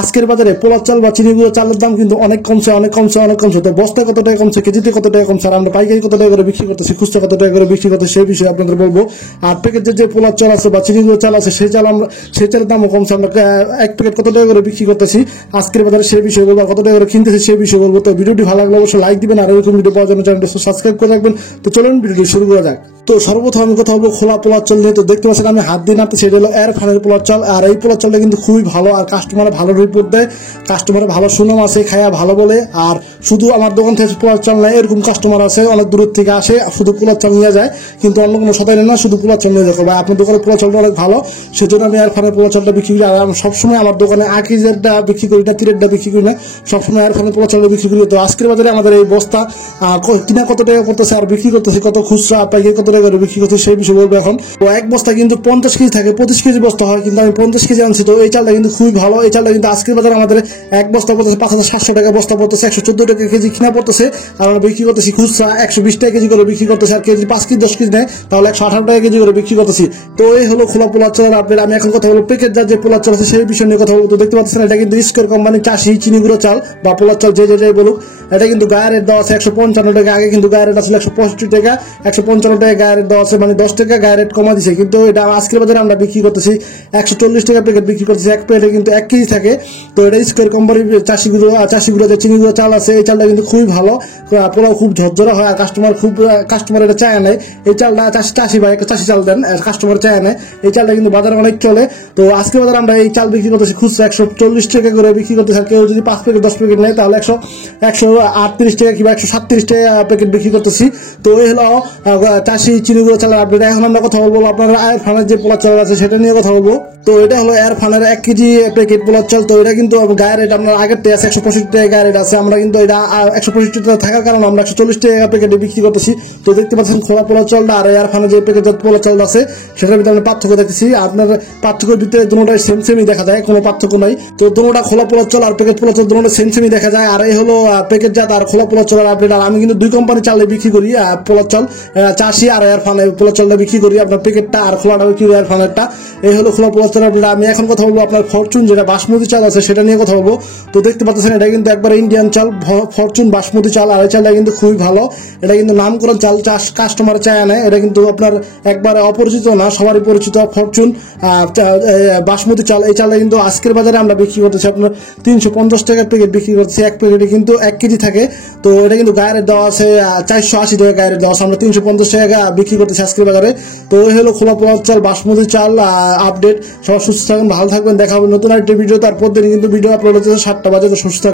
আজকের বাজারে পোলার চাল বা চিনি গুঁড়ো চালের দাম কিন্তু অনেক কমছে। তো বস্তায় কত টাকা কমছে, কেজিতে কত টাকা কমছে, আর আমরা পাইকারি কত টাকা করে বিক্রি করতেছি, খুচরা কত টাকা করে বিক্রি করতেছি, সেই বিষয়ে আপনাদের বলবো। আর প্যাকেটের যে পোলার চাল আছে বা চিনি গুঁড়ো চাল আছে সেই চালের দামও কমছে। আমরা এক প্যাকেট কত টাকা করে বিক্রি করতেছি আজকের বাজারে সেই বিষয়ে বলবো, কত টাকা করে কিনতেছি সেই বিষয়ে বলবো। তো ভিডিওটি ভালো লাগলে অবশ্যই লাইক দিবেন, আর এরকম ভিডিও পাওয়ার জন্য চ্যানেলটি সাবস্ক্রাইব করে রাখবেন। তো চলুন ভিডিওটি শুরু করা যাক। তো সর্বপ্রথম আমি কথা বলবো খোলা পোলার চাল নিয়ে। তো দেখতে পাচ্ছেন আমি হাত দিয়ে নাড়তেছি, সেটা হলো এর ফানের পোলার চাল। আর এই পোলার চালটা কিন্তু খুবই ভালো, আর কাস্টমার ভালো রিপোর্ট দেয়, কাস্টমারের ভালো সুনাম আছে, খায়া ভালো বলে। আর শুধু আমার দোকান থেকে পোলার চাল নেয় এরকম কাস্টমার আছে, অনেক দূর থেকে আসে, শুধু পোলার চাল নিয়ে যায়, কিন্তু অন্য কোনো সবাই নেয় না, শুধু পোলার চাল নিয়ে যাবে। আপনার দোকানের পোলার চালটা অনেক ভালো, সেজন্য আমি এর ফানের পোলার চালটা বিক্রি করি। আর আমি সবসময় আমার দোকানে আকিজেরটা বিক্রি করি না, তিরেরটা বিক্রি করি না, সবসময় এর ফানের পোলার চালটা বিক্রি করি। তো আজকের বাজারে আমাদের এই বস্তা কিনা কত টাকা করতেছে আর বিক্রি করতেছে কত, খুচরা পাইকারি কত টাকা করে বিক্রি করতেছে সেই বিষয়ে বলবো এখন। তো এক বস্তা কিন্তু 50 কেজি থাকে, 25 কেজি বস্তা হয়, কিন্তু আমি 50 কেজি আনছি। তো এই চালটা কিন্তু খুবই ভালো। এই চালটা কিন্তু আজকের বাজারে আমাদের এক বস্তা পড়তেছে 5700 টাকা বস্তা পড়তেছে, 114 টাকা কেজি কিনা পড়তেছে। আর আমরা বিক্রি করতেছি খুচরা 120 টাকা কেজি করে বিক্রি করতেছি। আর কেজি 5 কেজি 10 কেজি নেয় তাহলে 118 টাকা কেজি করে বিক্রি করতেছি। তো এই হলো খোলা পোলার চালের আপডেট। আমি এখন কথা বলবো প্যাকেটজাত যে পোলার চাল আছে সেই বিষয় নিয়ে কথা বলবো। তো দেখতে পাচ্ছেন এটা কিন্তু স্কয়ার কোম্পানি চাষি চিনি গুঁড়ো চাল বা পোলার চাল যে বলুক, এটা কিন্তু গায়ের রেট দেওয়া আছে 155 টাকা। আগে কিন্তু গায়ের রেট আসলে 165 টাকা, 155 টাকা গায়ের রেট দেওয়া আছে, মানে 10 টাকা গায়ের রেট কমা দিছে। কিন্তু এটা আজকের বাজারে আমরা বিক্রি করতেছি 140 টাকা প্যাকেট বিক্রি করতেছি। এক প্যাকেটে কিন্তু 1 কেজি থাকে। তো এটা স্কয়ার কোম্পানির চাষি গুঁড়ো যে চিনি গুঁড়ো চাল আছে, এই চালটা কিন্তু খুবই ভালো, পোলাও খুব ঝরঝরা হয়, আর কাস্টমার এটা চায় নেয়। এই চালটা চাষি ভাই একটা চাষি চাল দেন, কাস্টমার চায় নেয়। এই চালটা কিন্তু বাজারে অনেক চলে। তো আজকের বাজারে আমরা এই চাল বিক্রি করতেছি খুচরা 140 টাকা করে বিক্রি করতেছি। আর কেউ যদি 5 প্যাকেট 10 প্যাকেট নেয় তাহলে 138 টাকা কিংবা 137 টাকা প্যাকেট বিক্রি করতেছি। তো এই হলো চাষি চিনি গুঁড়ো চালের আপডেট। এখন আমরা কথা বলবো আপনার এর ফানের যে পোলার চাল আছে সেটা নিয়ে কথা বলবো। তো এটা হলো এর ফানের 1 কেজি প্যাকেট পোলার চাল। তো এটা কিন্তু গায়ের রেট আপনার আগের থেকে আছে 165 টাকা গায়ের রেট আছে। আমরা কিন্তু এটা 165 টাকা থাকার কারণে আমরা 140 টাকা প্যাকেটে বিক্রি করতেছি। তো দেখতে পাচ্ছেন খোলা পোলার চালটা আর এর ফানের যে প্যাকেট পোলার চাল আছে সেটার ভিতরে আমরা পার্থক্য দেখতেছি। আপনার পার্থক্যের ভিতরে দুটোটাই সেমই দেখা যায়, কোনো পার্থক্য নাই। তো দুটোটা খোলা পোলার চাল আর প্যাকেট পোলার চাল দুটোটা সেমই দেখা যায়। আর এই হলো প্যাকেটজাত আর খোলা পোলার চালের আপডেট। আর আমি কিন্তু দুই কোম্পানি চালে বিক্রি করি, পোলার চাল চাষি আর এর ফানের পোলার চালটা বিক্রি করি, আপনার প্যাকেটটা আর খোলাটা বিক্রি করি এর ফানেরটা। এই হলো খোলা পোলার চাল আপডেট। আমি এখন কথা বলবো আপনার ফরচুন যেটা বাসমতি চাল আছে সেটা নিয়ে কথা বলবো। তো দেখতে পাচ্ছেন এটা কিন্তু একবার ইন্ডিয়ান চাল, ফরচুন বাসমতি চাল। আর এই চালটা কিন্তু খুবই ভালো, এটা কিন্তু নাম করা চাল, কাস্টমার চায় না। এটা কিন্তু আপনার একবার অপরিচিত না, সবারই পরিচিত ফরচুন বাসমতি চাল। এই চালটা কিন্তু আজকের বাজারে আমরা বিক্রি করতেছি আপনার 350 টাকার প্যাকেট বিক্রি করতেছি। এক প্যাকেটে কিন্তু 1 কেজি থাকে। তো এটা কিন্তু গায়ের রেট দেওয়া আছে 480 টাকা গায়ের রেট দেওয়া আছে, আমরা 350 টাকা বিক্রি করতেছি আজকের বাজারে। তো এই হলো খোলা পোলার চাল বাসমতি চাল আপডেট। সবাই সুস্থ থাকবেন, ভালো থাকবেন, দেখা হবে নতুন একটা ভিডিও। তারপর দিন কিন্তু ভিডিও আপলোড হচ্ছে 7টা বাজে। তো সুস্থ